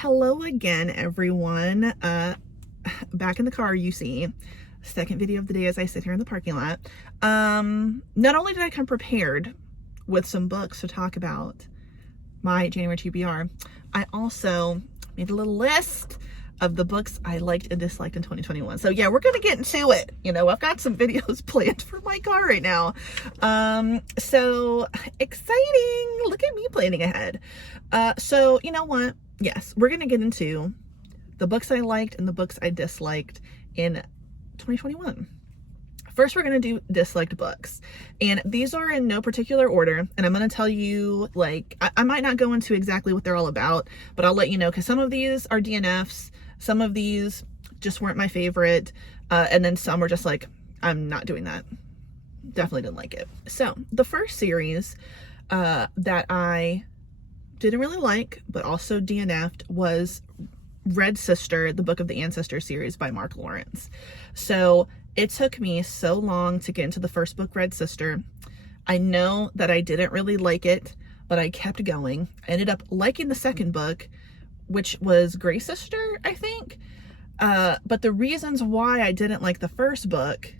hello again, everyone. Back in the car, you see. Second video of the day as I sit here in the parking lot. Not only did I come prepared with some books to talk about my January TBR, I also made a little list of the books I liked and disliked in 2021. So yeah, we're gonna get into it. You know, I've got some videos planned for my car right now. So exciting. Look at me planning ahead. So you know what? Yes, we're gonna get into the books I liked and the books I disliked in 2021. First, we're going to do disliked books, and these are in no particular order, and I'm going to tell you, like, I might not go into exactly what they're all about, but I'll let you know, because some of these are DNFs, some of these just weren't my favorite, and then some were just like, I'm not doing that. Definitely didn't like it. So, the first series that I didn't really like, but also DNF'd, was Red Sister, the Book of the Ancestor series by Mark Lawrence. So it took me so long to get into the first book, Red Sister. I know that I didn't really like it, but I kept going. I ended up liking the second book, which was Gray Sister, I think. But the reasons why I didn't like the first book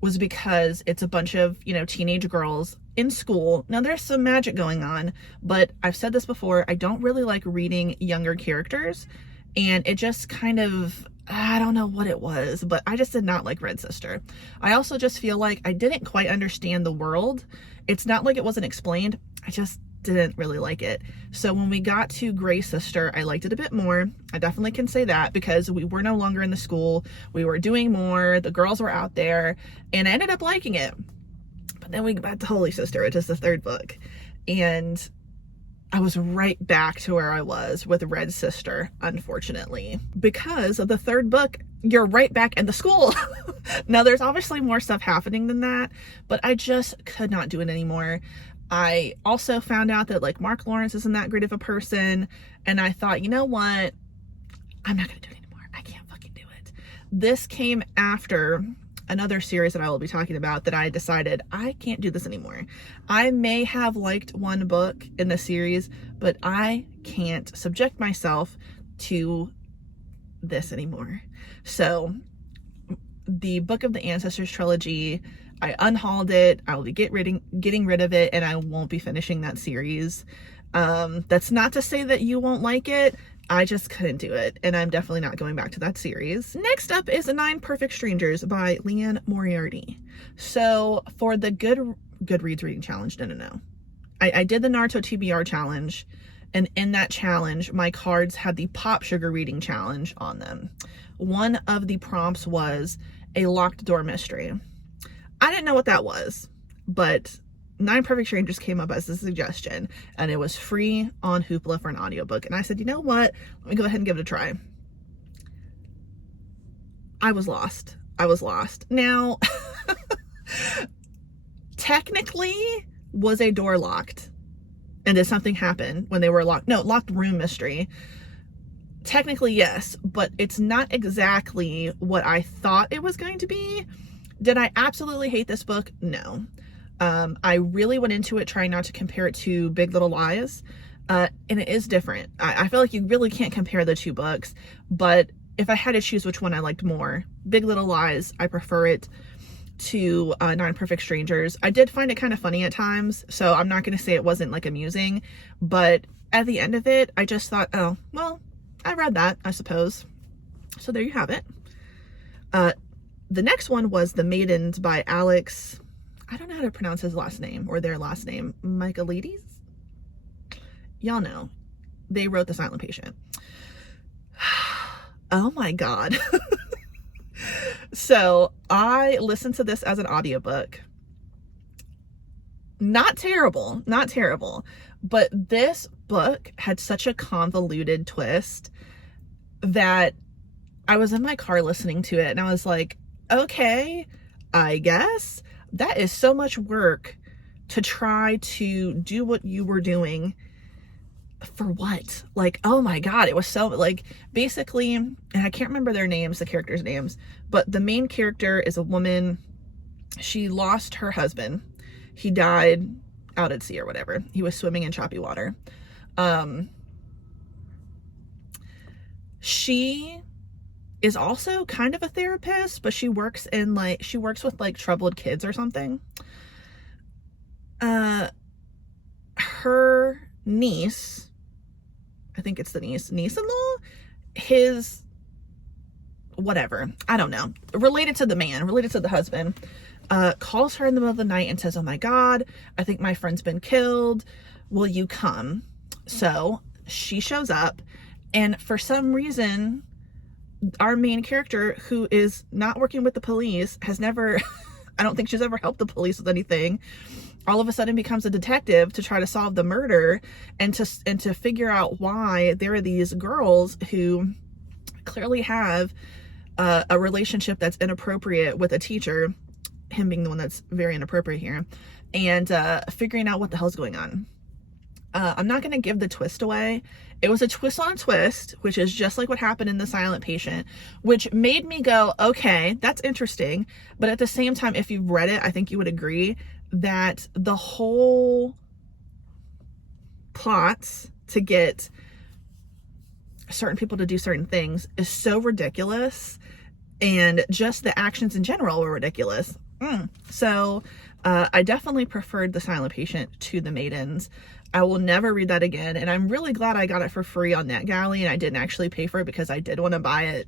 was because it's a bunch of, you know, teenage girls in school. Now there's some magic going on, but I've said this before, I don't really like reading younger characters. And it just kind of, I don't know what it was, but I just did not like Red Sister. I also just feel like I didn't quite understand the world. It's not like it wasn't explained. I just didn't really like it. So when we got to Gray Sister, I liked it a bit more. I definitely can say that because we were no longer in the school. We were doing more. The girls were out there, and I ended up liking it. But then we got to Holy Sister, which is the third book. And I was right back to where I was with Red Sister, unfortunately. Because of the third book, you're right back in the school. Now, there's obviously more stuff happening than that, but I just could not do it anymore. I also found out that, like, Mark Lawrence isn't that great of a person, and I thought, you know what? I'm not gonna do it anymore. I can't fucking do it. This came after another series that I will be talking about that I decided I can't do this anymore. I may have liked one book in the series, but I can't subject myself to this anymore. So the Book of the Ancestors trilogy, I unhauled it. I will be getting rid of it, and I won't be finishing that series. That's not to say that you won't like it. I just couldn't do it, and I'm definitely not going back to that series. Next up is 9 Perfect Strangers by Leanne Moriarty. So for the Goodreads reading challenge, no. I did the Naruto TBR challenge, and in that challenge, my cards had the Pop Sugar reading challenge on them. One of the prompts was a locked door mystery. I didn't know what that was, but 9 Perfect Strangers came up as a suggestion, and it was free on Hoopla for an audiobook. And I said, you know what? Let me go ahead and give it a try. I was lost. Now, technically, was a door locked? And did something happen when they were locked? No, locked room mystery. Technically, yes, but it's not exactly what I thought it was going to be. Did I absolutely hate this book? No. I really went into it trying not to compare it to Big Little Lies, and it is different. I feel like you really can't compare the two books, but if I had to choose which one I liked more, Big Little Lies, I prefer it to 9 Perfect Strangers. I did find it kind of funny at times, so I'm not going to say it wasn't, like, amusing, but at the end of it, I just thought, oh, well, I read that, I suppose. So there you have it. The next one was The Maidens by Alex, I don't know how to pronounce his last name, or their last name, Michaelides? Y'all know. They wrote The Silent Patient. Oh my God. So I listened to this as an audiobook. Not terrible, but this book had such a convoluted twist that I was in my car listening to it, and I was like, okay, I guess. That is so much work to try to do what you were doing for what? Like, oh my God, it was so, like, basically, and I can't remember their names, the characters' names, but the main character is a woman. She lost her husband. He died out at sea or whatever. He was swimming in choppy water. She is also kind of a therapist, but she works with like troubled kids or something. Her niece, I think it's the niece-in-law, his whatever, I don't know, related to the husband, calls her in the middle of the night and says, oh my God, I think my friend's been killed. Will you come? So she shows up, and for some reason, our main character, who is not working with the police, has never, I don't think she's ever helped the police with anything, all of a sudden becomes a detective to try to solve the murder and to figure out why there are these girls who clearly have a relationship that's inappropriate with a teacher, him being the one that's very inappropriate here, and figuring out what the hell's going on. I'm not going to give the twist away. It was a twist on a twist, which is just like what happened in The Silent Patient, which made me go, okay, that's interesting. But at the same time, if you've read it, I think you would agree that the whole plots to get certain people to do certain things is so ridiculous, and just the actions in general were ridiculous. So I definitely preferred The Silent Patient to The Maidens. I will never read that again, and I'm really glad I got it for free on NetGalley and I didn't actually pay for it, because I did want to buy it,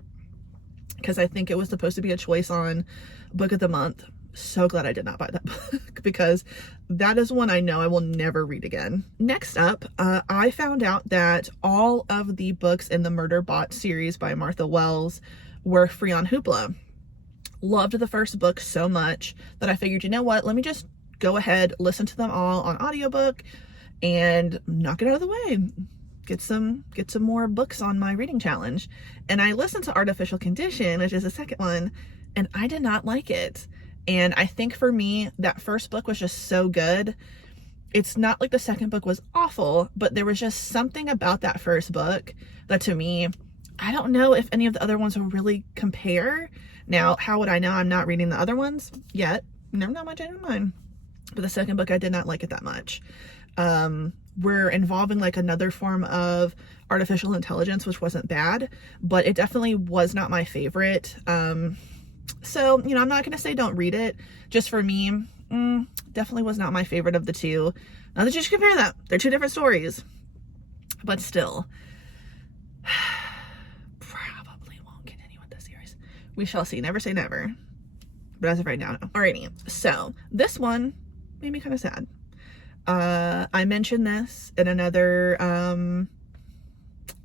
because I think it was supposed to be a choice on Book of the Month. So glad I did not buy that book, because that is one I know I will never read again. Next up, I found out that all of the books in the Murder Bot series by Martha Wells were free on Hoopla. Loved the first book so much that I figured, you know what, let me just go ahead, listen to them all on audiobook and knock it out of the way. Get some more books on my reading challenge. And I listened to Artificial Condition, which is the second one, and I did not like it. And I think for me, that first book was just so good. It's not like the second book was awful, but there was just something about that first book that, to me, I don't know if any of the other ones will really compare. Now, how would I know? I'm not reading the other ones yet. Never know my genuine mind. But the second book, I did not like it that much. We're involving like another form of artificial intelligence, which wasn't bad, but it definitely was not my favorite. So, you know, I'm not going to say don't read it. Just for me, definitely was not my favorite of the two. Not that you should compare them. They're two different stories. But still, probably won't continue with this series. We shall see. Never say never. But as of right now, no. Alrighty. So, this one made me kind of sad. I mentioned this in another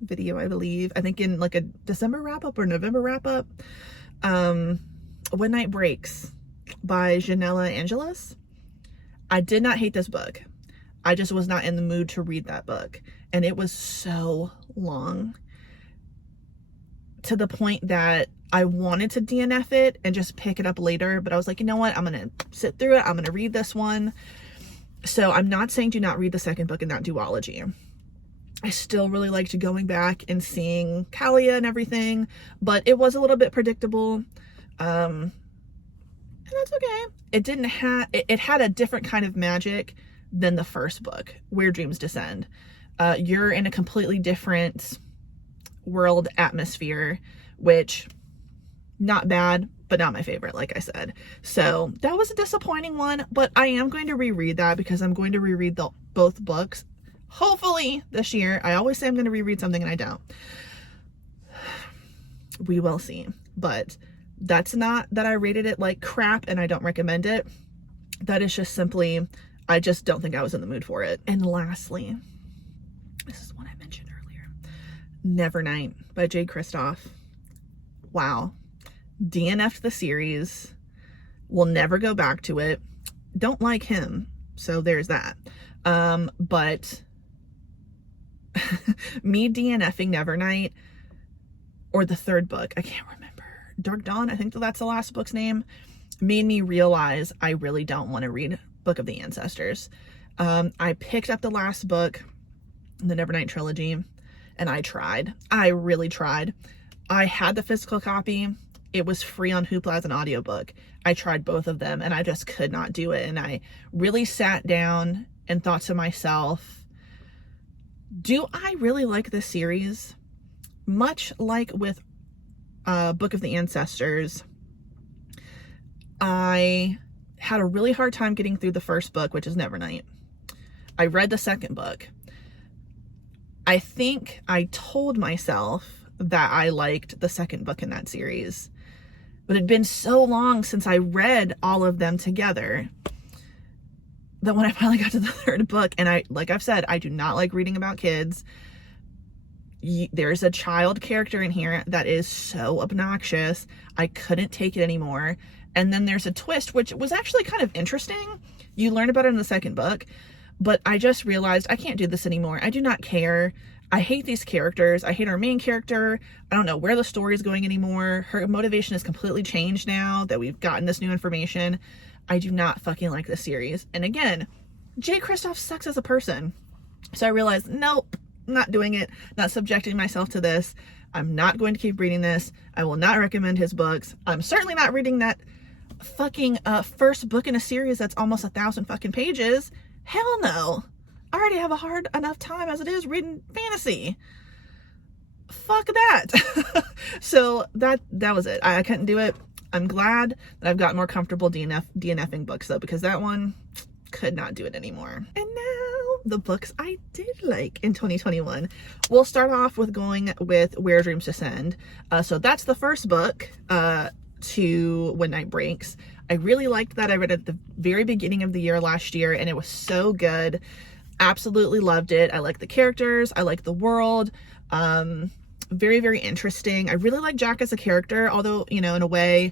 video, I believe. I think in like a December wrap-up or November wrap-up. When Night Breaks by Janella Angelis. I did not hate this book. I just was not in the mood to read that book. And it was so long, to the point that I wanted to DNF it and just pick it up later. But I was like, you know what? I'm going to sit through it. I'm going to read this one. So I'm not saying do not read the second book in that duology. I still really liked going back and seeing Kalia and everything, but it was a little bit predictable. And that's okay. It had a different kind of magic than the first book, Where Dreams Descend. You're in a completely different world atmosphere, which not bad, but not my favorite, like I said. So that was a disappointing one, but I am going to reread that, because I'm going to reread both books hopefully this year. I always say I'm going to reread something and I don't. We will see. But that's not that I rated it like crap and I don't recommend it. That is just simply, I just don't think I was in the mood for it. And lastly, this is one I mentioned earlier, Nevernight by Jade Kristoff. Wow. DNF'd the series. Will never go back to it. Don't like him. So there's that. But me DNFing Nevernight, or the third book, I can't remember, Dark Dawn, I think that's the last book's name, made me realize I really don't want to read Book of the Ancestors. I picked up the last book, the Nevernight trilogy, and I tried. I really tried. I had the physical copy. It was free on Hoopla as an audiobook. I tried both of them and I just could not do it. And I really sat down and thought to myself, do I really like this series? much like with Book of the Ancestors, I had a really hard time getting through the first book, which is Nevernight. I read the second book. I think I told myself that I liked the second book in that series, but it had been so long since I read all of them together that when I finally got to the third book, and like I've said, I do not like reading about kids. There's a child character in here that is so obnoxious. I couldn't take it anymore. And then there's a twist, which was actually kind of interesting. You learn about it in the second book, but I just realized I can't do this anymore. I do not care. I hate these characters. I hate our main character. I don't know where the story is going anymore. Her motivation has completely changed now that we've gotten this new information. I do not fucking like this series. And again, Jay Kristoff sucks as a person. So I realized, nope, not doing it, not subjecting myself to this. I'm not going to keep reading this. I will not recommend his books. I'm certainly not reading that fucking first book in a series that's almost 1,000 fucking pages. Hell no. I already have a hard enough time as it is reading fantasy. Fuck that. So that was it. I couldn't do it. I'm glad that I've gotten more comfortable DNFing books though, because that one could not do it anymore. And now the books I did like in 2021. We'll start off with going with Where Dreams Descend. So that's the first book to When Night Breaks. I really liked that. I read it at the very beginning of the year last year, and it was so good. Absolutely loved it. I like the characters. I like the world. Very, very interesting. I really like Jack as a character, although, you know, in a way,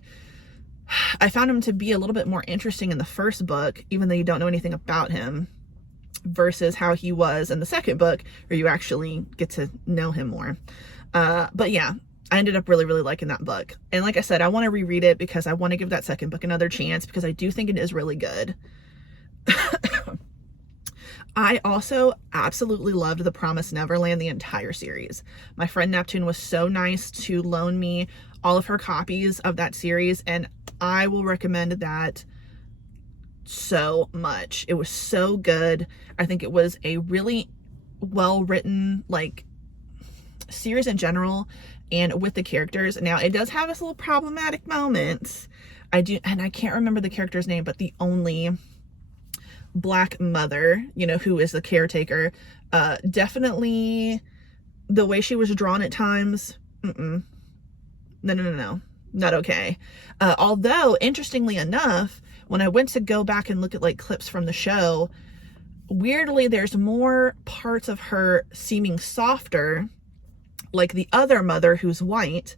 I found him to be a little bit more interesting in the first book, even though you don't know anything about him, versus how he was in the second book, where you actually get to know him more. But yeah, I ended up really, really liking that book. And like I said, I want to reread it because I want to give that second book another chance, because I do think it is really good. I also absolutely loved The Promised Neverland, the entire series. My friend Neptune was so nice to loan me all of her copies of that series, and I will recommend that so much. It was so good. I think it was a really well-written, like, series in general, and with the characters. Now, it does have its little problematic moments. And I can't remember the character's name, but the only Black mother, you know, who is the caretaker, definitely the way she was drawn at times, no, not okay. Although, interestingly enough, when I went to go back and look at like clips from the show, weirdly, there's more parts of her seeming softer, like the other mother who's white,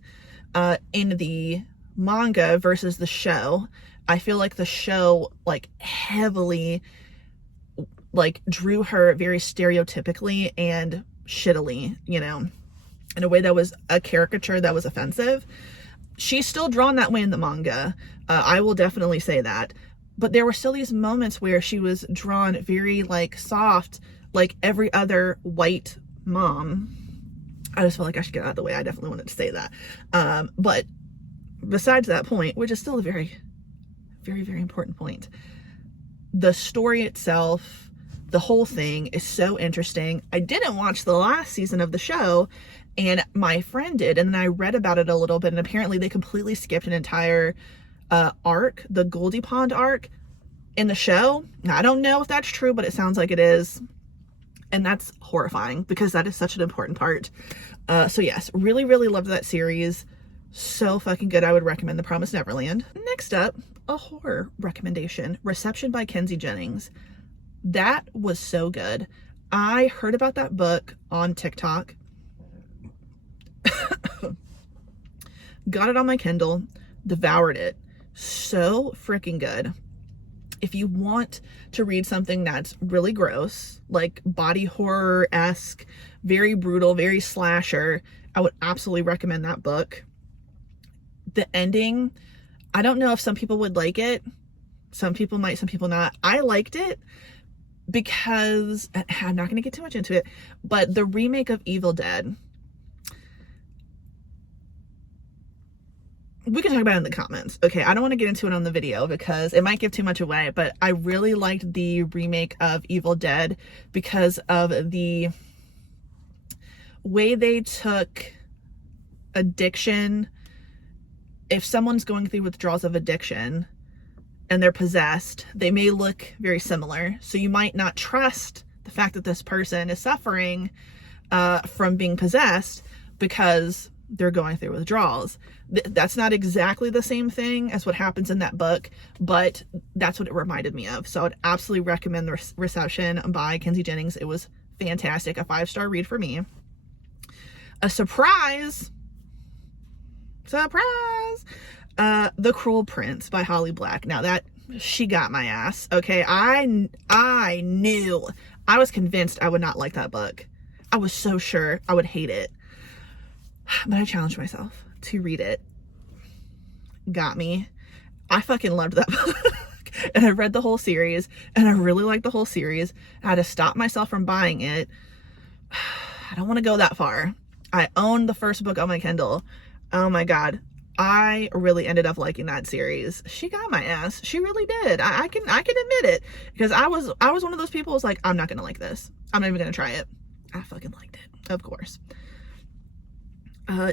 in the manga versus the show. I feel like the show like heavily like drew her very stereotypically and shittily, you know, in a way that was a caricature that was offensive. She's still drawn that way in the manga. I will definitely say that. But there were still these moments where she was drawn very like soft, like every other white mom. I just felt like I should get out of the way. I definitely wanted to say that. But besides that point, which is still a very, very, very important point, the story itself, the whole thing is so interesting. I didn't watch the last season of the show, and my friend did, and then I read about it a little bit, and apparently they completely skipped an entire arc, the Goldie Pond arc in the show. Now, I don't know if that's true, but it sounds like it is, and that's horrifying because that is such an important part. So yes, really, really loved that series. So fucking good. I would recommend The Promised Neverland. Next up, a horror recommendation, Reception by Kenzie Jennings. That was so good. I heard about that book on TikTok, got it on my Kindle, devoured it. So freaking good. If you want to read something that's really gross, like body horror-esque, very brutal, very slasher, I would absolutely recommend that book. The ending, I don't know if some people would like it. Some people might, some people not. I liked it because, I'm not going to get too much into it, but the remake of Evil Dead, we can talk about it in the comments. Okay, I don't want to get into it on the video because it might give too much away, but I really liked the remake of Evil Dead because of the way they took addiction, if someone's going through withdrawals of addiction and they're possessed, they may look very similar. So you might not trust the fact that this person is suffering from being possessed because they're going through withdrawals. That's not exactly the same thing as what happens in that book, but that's what it reminded me of. So I would absolutely recommend The Reception by Kenzie Jennings. It was fantastic. A 5-star read for me. A surprise, The Cruel Prince by Holly Black. Now that, she got my ass. Okay, I knew, I was convinced I would not like that book. I was so sure I would hate it, but I challenged myself to read it. Got me. I fucking loved that book. And I read the whole series, and I really liked the whole series. I had to stop myself from buying it. I don't want to go that far. I owned the first book on my Kindle. Oh my God. I really ended up liking that series. She got my ass. She really did. I can admit it, because I was one of those people who was like, I'm not going to like this. I'm not even going to try it. I fucking liked it, of course.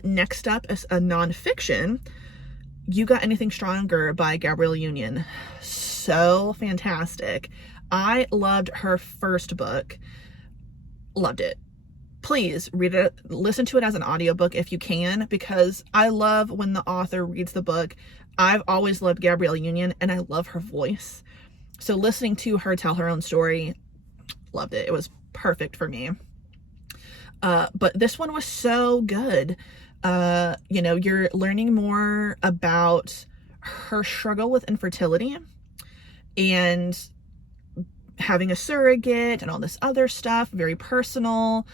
Next up is a nonfiction, You Got Anything Stronger by Gabrielle Union. So fantastic. I loved her first book. Loved it. Please read it, listen to it as an audiobook if you can, because I love when the author reads the book. I've always loved Gabrielle Union, and I love her voice. So listening to her tell her own story, loved it. It was perfect for me. But this one was so good. You know, you're learning more about her struggle with infertility and having a surrogate and all this other stuff, very personal.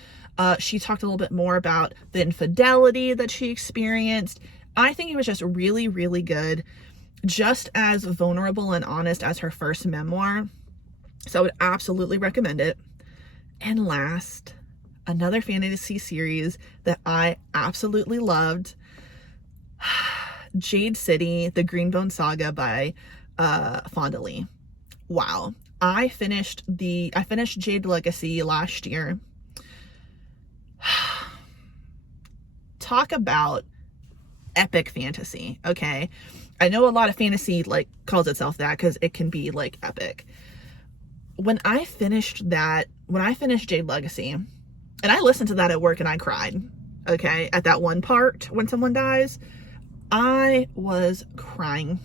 She talked a little bit more about the infidelity that she experienced. I think it was just really, really good. Just as vulnerable and honest as her first memoir. So I would absolutely recommend it. And last, another fantasy series that I absolutely loved, Jade City, The Greenbone Saga by Fonda Lee. Wow. I finished Jade Legacy last year. Talk about epic fantasy, okay? I know a lot of fantasy like calls itself that because it can be like epic. When I finished Jade Legacy, and I listened to that at work and I cried, okay, at that one part when someone dies, I was crying.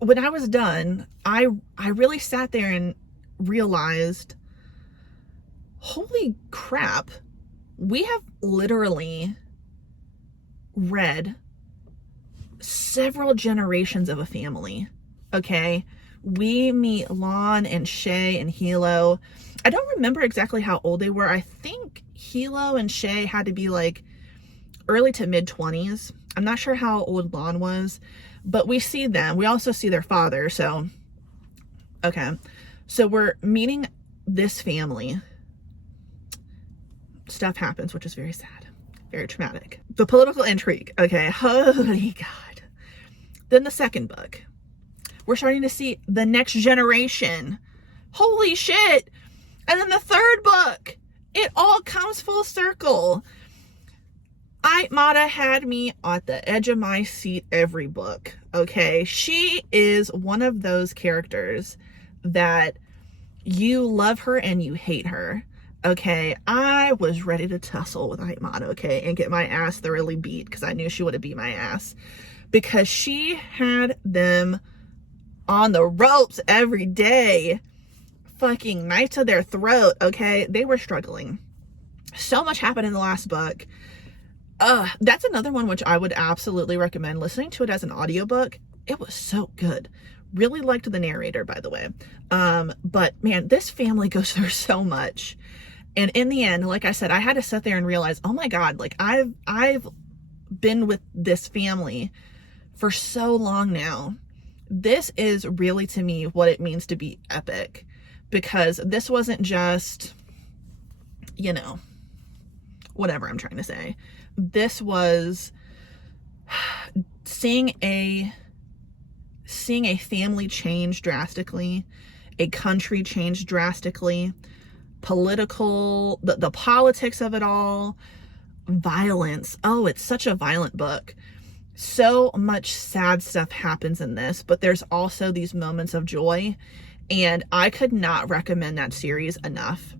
When I was done, I really sat there and realized, holy crap, we have literally read several generations of a family, okay? We meet Lon and Shay and Hilo. I don't remember exactly how old they were. I think Hilo and Shay had to be like early to mid-20s. I'm not sure how old Lon was, but we see them. We also see their father, so, okay. So we're meeting this family. Stuff happens, which is very sad, very traumatic. The political intrigue, okay, holy God. Then the second book, we're starting to see the next generation. Holy shit. And then the third book, it all comes full circle. Mata had me at the edge of my seat every book, okay? She is one of those characters that you love her and you hate her, okay? I was ready to tussle with Mata, okay, and get my ass thoroughly beat because I knew she would have beat my ass, because she had them on the ropes every day, fucking knife to their throat, okay? They were struggling. So much happened in the last book. That's another one which I would absolutely recommend listening to it as an audiobook. It was so good. Really liked the narrator, by the way. But man, this family goes through so much. And in the end, like I said, I had to sit there and realize, oh my God, like I've been with this family for so long now. This is really, to me, what it means to be epic, because this wasn't just, you know, whatever I'm trying to say. This was seeing seeing a family change drastically, a country change drastically, the politics of it all, violence. Oh, it's such a violent book. So much sad stuff happens in this, but there's also these moments of joy, and I could not recommend that series enough.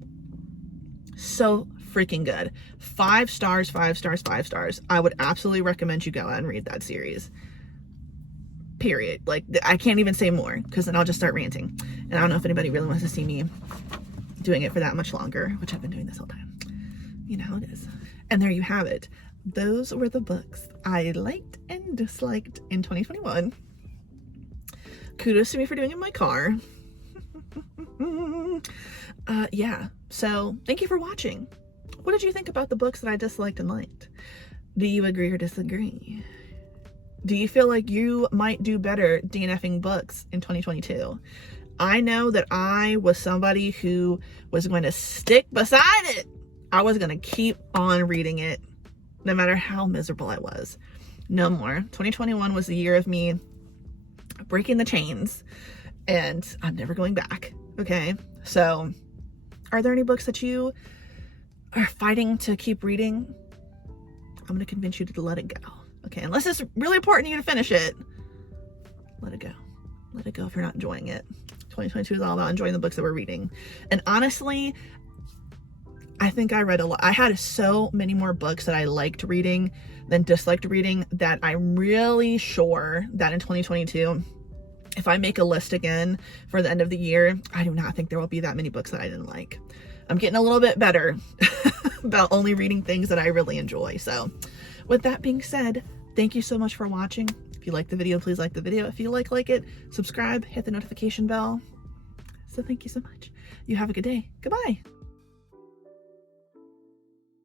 So freaking good. 5 stars, 5 stars, 5 stars. I would absolutely recommend you go out and read that series. Period. Like, I can't even say more, because then I'll just start ranting. And I don't know if anybody really wants to see me doing it for that much longer, which I've been doing this whole time. You know how it is. And there you have it. Those were the books I liked and disliked in 2021. Kudos to me for doing it in my car. Yeah. So thank you for watching. What did you think about the books that I disliked and liked? Do you agree or disagree? Do you feel like you might do better DNFing books in 2022? I know that I was somebody who was going to stick beside it. I was going to keep on reading it no matter how miserable I was. No more. 2021 was the year of me breaking the chains, and I'm never going back. Okay. So are there any books that you are fighting to keep reading? I'm going to convince you to let it go. Okay. Unless it's really important to you to finish it, let it go. Let it go if you're not enjoying it. 2022 is all about enjoying the books that we're reading. And honestly, I think I read a lot. I had so many more books that I liked reading than disliked reading, that I'm really sure that in 2022, if I make a list again for the end of the year, I do not think there will be that many books that I didn't like. I'm getting a little bit better about only reading things that I really enjoy. So with that being said, thank you so much for watching. If you like the video, please like the video. If you like it, subscribe, hit the notification bell. So thank you so much. You have a good day. Goodbye.